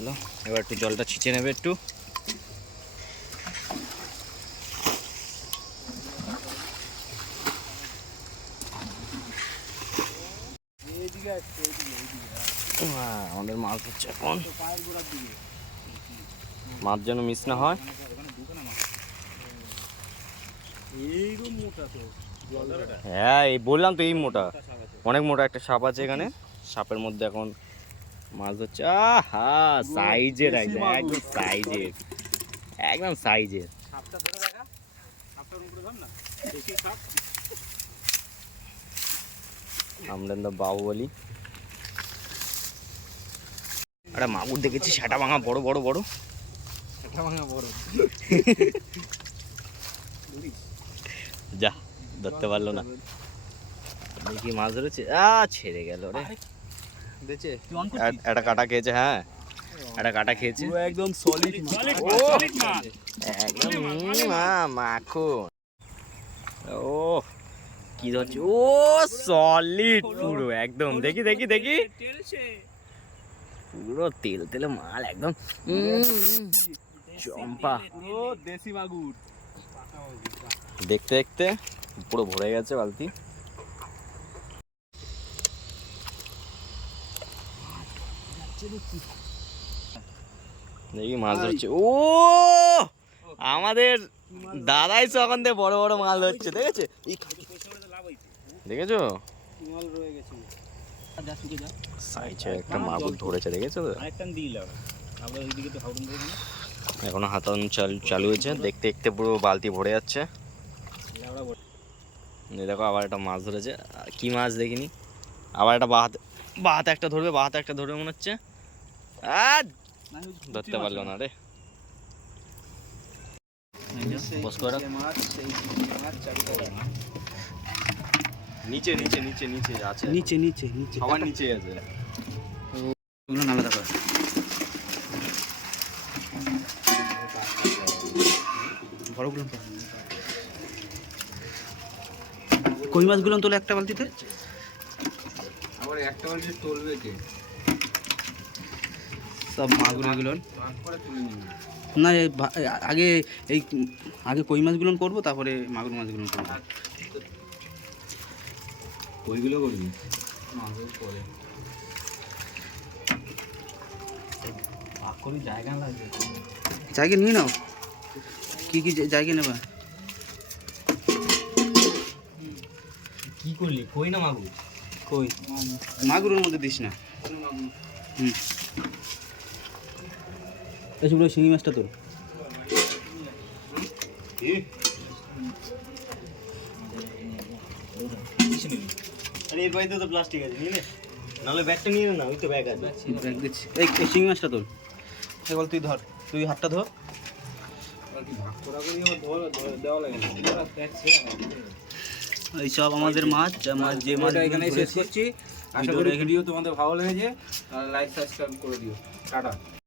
হলো, এবার একটু জলটা ছিঁচে নেবে একটু। আমাদের মাছ হচ্ছে এখন, মাছ যেন মিস না হয়। হ্যাঁ এই বললাম তো, এই মোটা, অনেক মোটা একটা সাপ আছে এখানে। সাপের মধ্যে এখন মাছ হচ্ছে। আহা সাইজের, একদম সাইজের, একদম সাইজের। আমরা বাহুবলী। আরে মাগুর দেখেছি সেটা ভাঙা, বড় বড় বড়, সেটা ভাঙা বড়। যা ধরতে পারলো না, দেখি মাছ ধরেছে। ছেড়ে গেল রে, একটা কাটা খেয়েছে। হ্যাঁ একটা কাটা খেয়েছে, একদম সলিড মাছ, একদম মাখন। ও কি ধরছে, ও সলিড পুরো একদম। দেখি দেখি দেখি, পুরো তেল তেলে মাল একদম, চম্পা দেশি মাগুর। দেখতে দেখতে পুরো ভরে গেছে বালতি। দেখি মাছ ধরছে। ও আমাদের দাদাই তো ওখান থেকে বড় বড় মাছ ধরছে, দেখেছে? দেখেছো সাইজে একটা মাগুর ধরেছে, দেখেছো তো? এখনো হাতান চালু হয়েছে, দেখতে দেখতে পুরো বালতি ভরে যাচ্ছে। দেখো আবার একটা মাছ ধরেছে, কি মাছ দেখিনি। আবার একটা বাহাতে একটা ধরবে, বাহাতে একটা ধরবে মনে হচ্ছে। আর ধরতে পারলো না রে। নিচে নিচে নিচে নিচে আছে, নিচে নিচে নিচে, সবার নিচে আছে। আলাদা করে বড়গুলো, কই মাছগুলো তোলে একটা বালতিতে। আবার একটা বালতি তুলবে কে? সব মাগুরগুলো না, আগে এই আগে কই মাছগুলো করবো, তারপরে মাগুর মাছগুলো করবো। কইগুলো করবি জায়গা লাগবে, জায়গা নিয়ে নাও, কি কি জায়গা নেবা? কি করলি? কই না মাগুর? কই মাগুরের মধ্যে দিস না। হুম, এসব শিঙি মাছটা তোর। আরে এর বাইরে তো প্লাস্টিক আছে, নিয়ে নে, নাহলে ব্যাগটা নিয়ে নে না, ওই তো ব্যাগ আছে। ব্যাগ দিচ্ছি, এই শিঙি মাছটা তোর। বল তুই ধর, তুই হাতটা ধর। এইসব আমাদের মাছ, যে মাছ এখানে শেষ করছি। আশা করি ভিডিও তোমাদের ভালো লেগেছে, লাইক সাবস্ক্রাইব করে দিও। টাটা।